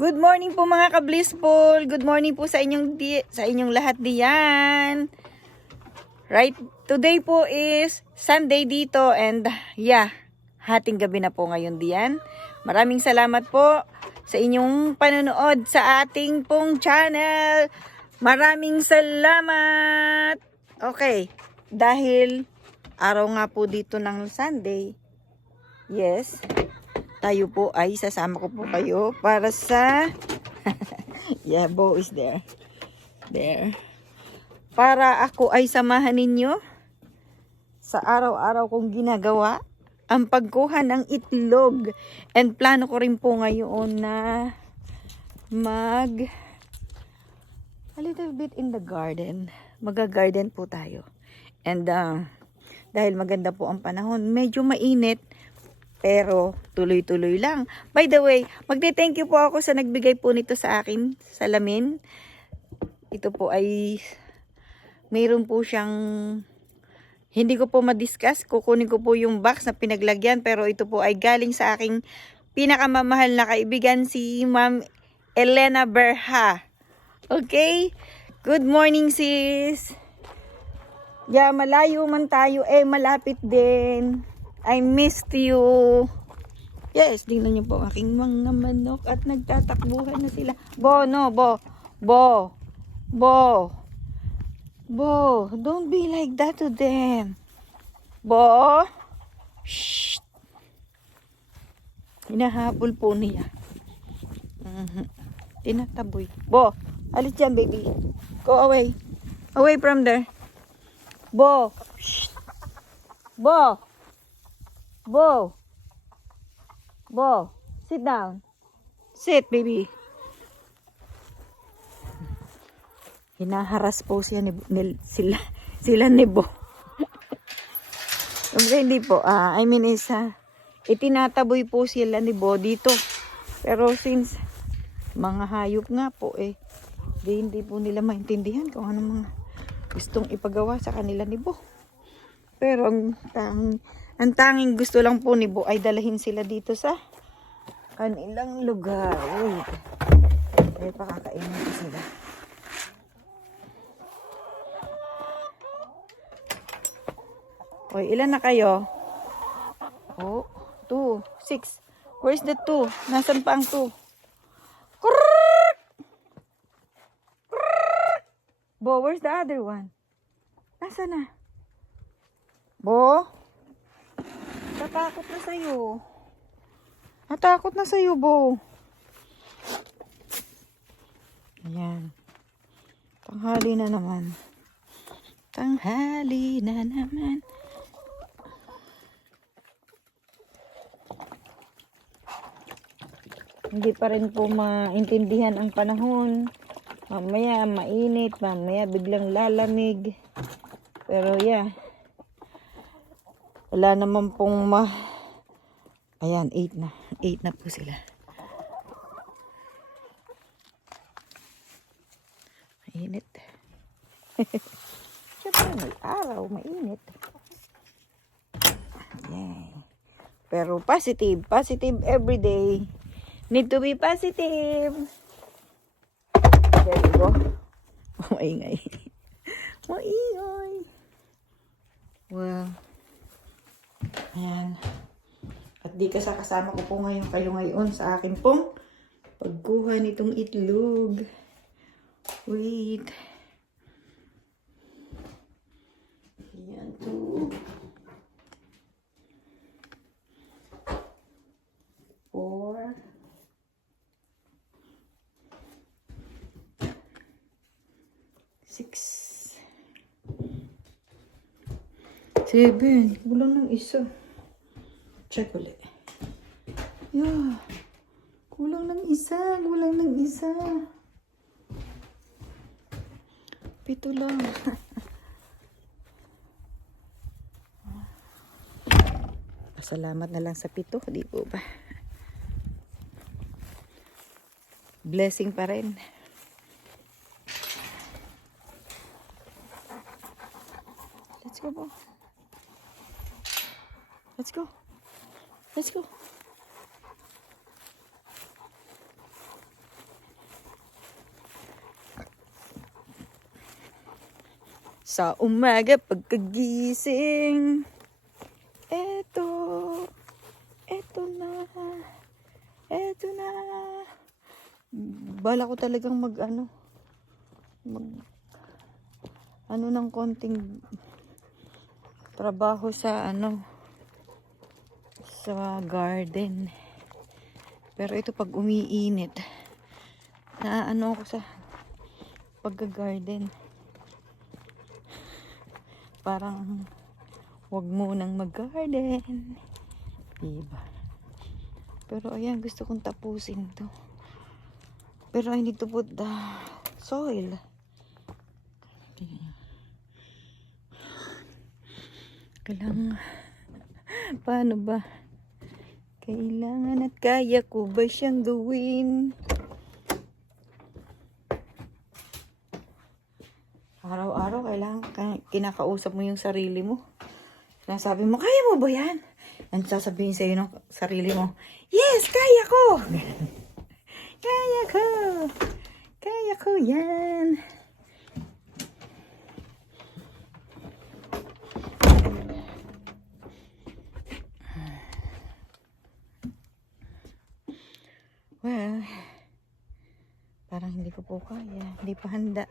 Good morning po mga ka-blissful. Good morning po sa inyong lahat diyan. Right, today po is Sunday dito and hating gabi na po ngayon diyan. Maraming salamat po sa inyong panonood sa ating pong channel. Maraming salamat. Okay, dahil araw nga po dito ng Sunday. Yes. Tayo po ay sasama ko po kayo para sa Bo is there. Para ako ay samahan ninyo sa araw-araw kong ginagawa ang pagkuha ng itlog. And plano ko rin po ngayon na a little bit in the garden. Mag-garden po tayo. And dahil maganda po ang panahon, medyo mainit. Pero tuloy-tuloy lang. By the way, magte-thank you po ako sa nagbigay po nito sa akin, salamin. Ito po ay mayroon po siyang hindi ko po ma-discuss. Kukunin ko po yung box na pinaglagyan, pero ito po ay galing sa aking pinakamamahal na kaibigan, si Ma'am Elena Berha. Okay? Good morning, sis. Malayo man tayo, malapit din. I missed you. Yes, tingnan niyo po aking mga manok at nagtatakbuhan na sila. Bo, don't be like that to them. Bo, shh. Hinahabol po niya. Tinataboy. Bo, alis dyan, baby. Go away. Away from there. Bo, shh. Bo, sit down. Sit, baby. Hinaharas po sila ni Bo. Hindi po. Itinataboy po sila ni Bo dito. Pero since mga hayop nga po hindi po nila maintindihan kung ano mga gustong ipagawa sa kanila ni Bo. Pero ang tanging gusto lang po ni Bo ay dalahin sila dito sa kanilang lugar. Wait. Pakakainin ko sila. Ilan na kayo? 2, 6. Where's the 2? Nasaan pa ang 2? Bo, where's the other one? Nasaan na? Bo? Natakot na sa'yo, Bo. Ayan. Tanghali na naman. Hindi pa rin po maintindihan ang panahon. Mamaya mainit, mamaya biglang lalamig. Pero wala naman pong Ayan, 8 na. 8 na po sila. Mainit. Siyempre, may araw, mainit. Yay. Pero positive everyday. Need to be positive. There you go. Maingay. Well, ayan. At di kasama ko po kayo ngayon sa akin pong pagkuha nitong itlog. Wait. Ayan, 2, 4, 6, 7. Kulang ng isa. Check ulit. Kulang ng isa. 7 lang. Salamat na lang sa 7, di po ba? Blessing pa rin. Let's go, Bo. Let's go. Let's go. Sa umaga pagkagising, eto, eto na, eto na. Bala ko talagang mag ng konting trabaho sa sa garden. Pero ito pag umiinit, na ako sa pagga-garden. Parang wag munang mag-garden. Diba? Pero ayan, gusto kong tapusin to. Pero I need to put the soil. Kailangan, paano ba? Kailangan at kaya ko ba siyang gawin? Araw-araw kailangan kinakausap mo yung sarili mo. Sinasabi mo, kaya mo ba yan? Ang sasabihin sa'yo ng sarili mo, yes, kaya ko! Kaya ko! Kaya ko yan! Well, parang hindi ko po kaya. Hindi pa handa.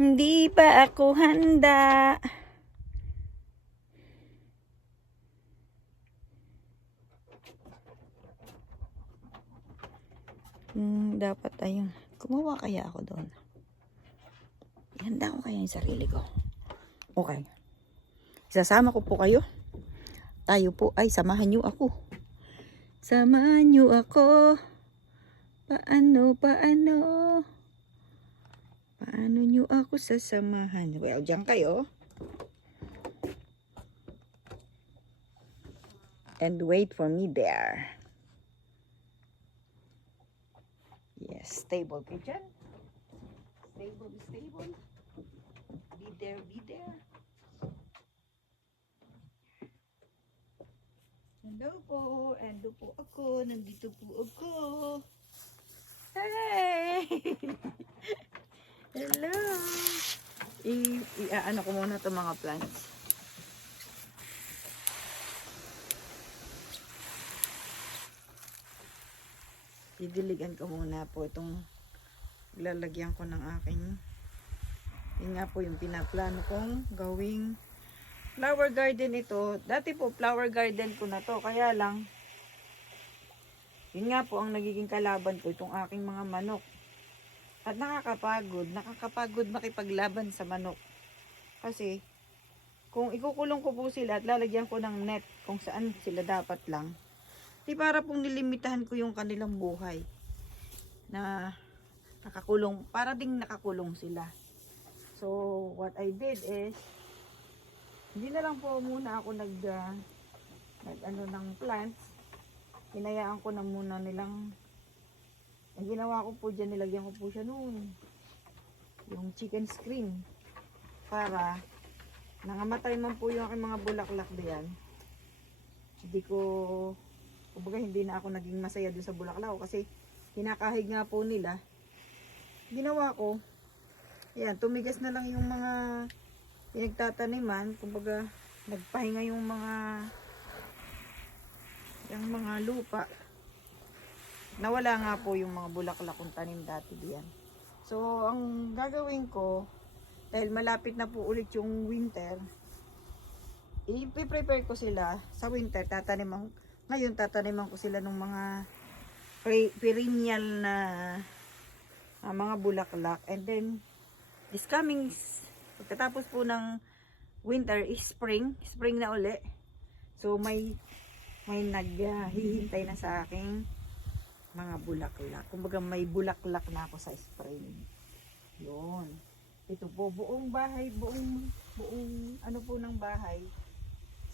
Hindi pa ako handa. Dapat ayun. Gumawa kaya ako doon. Ihanda ko kaya yung sarili ko. Okay. Isasama ko po kayo. Tayo po ay samahan niyo ako. Samahan niyo ako. Paano? Paano niyo ako sasamahan? Well, diyan kayo. And wait for me there. Yes, stable kayo dyan. Stable. Be there. Hello po, ando po ako, nandito po ako. Hey! Hello! Ano ko muna itong mga plants. Didiligan ko muna po itong lalagyan ko ng aking, yun nga po yung pinaplano kong gawing flower garden ito. Dati po flower garden ko na to, kaya lang yun nga po ang nagiging kalaban ko itong aking mga manok. At nakakapagod makipaglaban sa manok. Kasi kung ikukulong ko po sila at lalagyan ko ng net kung saan sila dapat lang, di para pong nilimitahan ko yung kanilang buhay na nakakulong, para ding nakakulong sila. So what I did is, hindi na lang po muna ako ng plants. Hinayaan ko na muna nilang, ang ginawa ko po dyan, nilagyan ko po siya noon yung chicken screen para nangamatay man po yung aking mga bulaklak diyan. Hindi na ako naging masaya dun sa bulaklak kasi kinakahig nga po nila. Ginawa ko, ayan, tumigas na lang yung mga pinagtataniman, kumbaga nagpahinga yung mga lupa. Nawala nga po yung mga bulaklak kong tanim dati diyan. So ang gagawin ko, dahil malapit na po ulit yung winter, i-prepare ko sila sa winter. Ngayon tataniman ko sila ng mga perennial na mga bulaklak, and then this coming pagkatapos po ng winter is spring na uli. So may naghihintay na sa aking mga bulaklak. Kumbaga may bulaklak na ako sa spring. Yun. Ito po buong bahay, buong ano po ng bahay.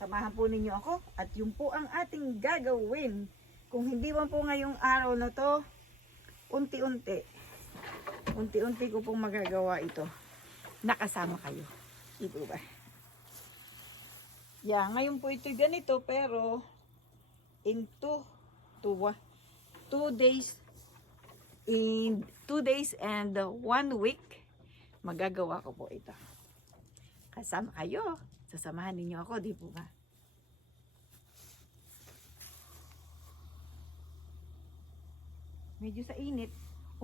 Samahan po ninyo ako at yun po ang ating gagawin. Kung hindi man po ngayong araw na to, unti-unti ko pong magagawa ito. Nakasama kayo. Ito ba? Yeah, ngayon po ito ganito, pero in 2 days and 1 week magagawa ko po ito. kasama kayo. Sasamahan ninyo ako, di po ba? Medyo sa init.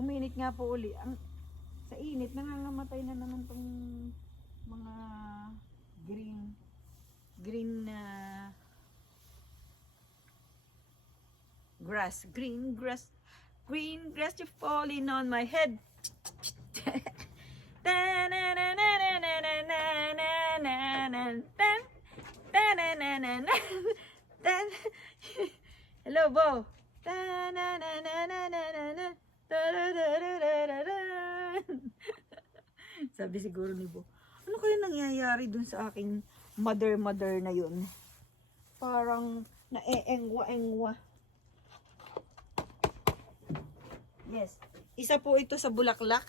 Uminit nga po uli. Sa init, nangangamatay na naman tong mga green na grass. Green grass you're falling on my head. Hello, Bo. Sabi siguro ni Bo, ano kaya nangyayari dun sa aking mother na yun? Parang naeengwa-engwa. Yes. Isa po ito sa bulaklak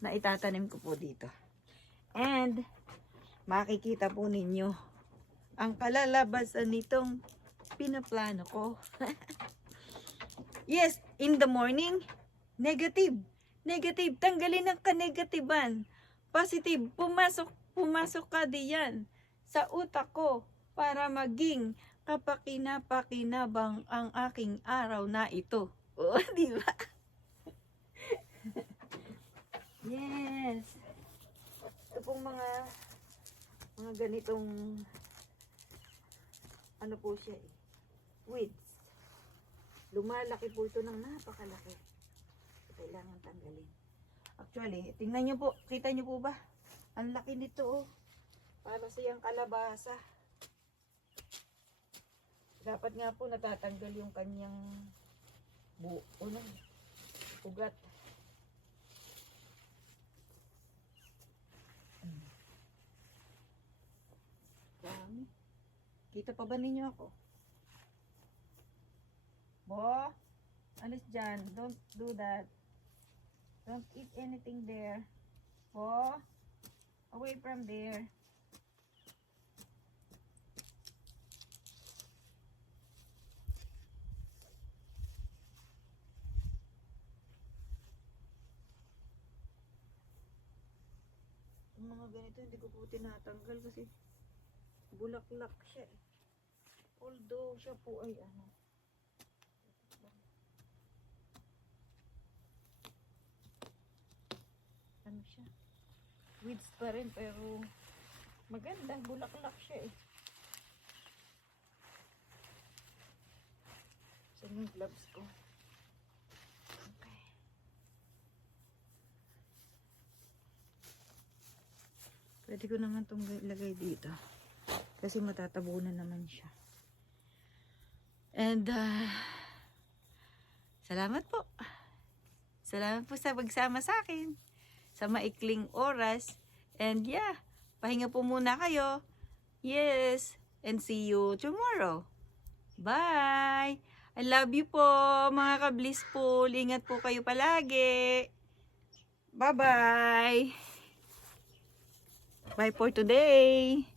na itatanim ko po dito. And makikita po ninyo ang kalalabasan nitong pinaplano ko. Yes, in the morning, negative. Negative, tanggalin ang kanegatiban. Positive, pumasok ka diyan sa utak ko para maging kapakinapakinabang ang aking araw na ito. Oh, di ba? Yes. Ito pong mga ganitong ano po siya eh. Weeds. Lumalaki po ito ng napakalaki. Kailangan tanggalin. Actually, tingnan nyo po. Kita nyo po ba? Ang laki nito oh. Para siyang kalabasa. Dapat nga po natatanggal yung kanyang buo ng ugat. Dami. Kita pa ba ninyo ako? Bo, alis dyan. Don't do that. Don't eat anything there. Bo, away from there. Yung mga ganito, hindi ko po tinatanggal kasi bulaklak siya eh. Although siya po ay ano siya, weeds pa rin pero maganda, bulaklak siya eh. Saan yung gloves ko? Okay. Pwede ko naman itong ilagay dito kasi matatabunan naman siya. And salamat po. Salamat po sa pagsama sa akin sa maikling oras. And yeah, pahinga po muna kayo. Yes, and see you tomorrow. Bye! I love you po, mga ka-blissful. Ingat po kayo palagi. Bye-bye! Bye for today!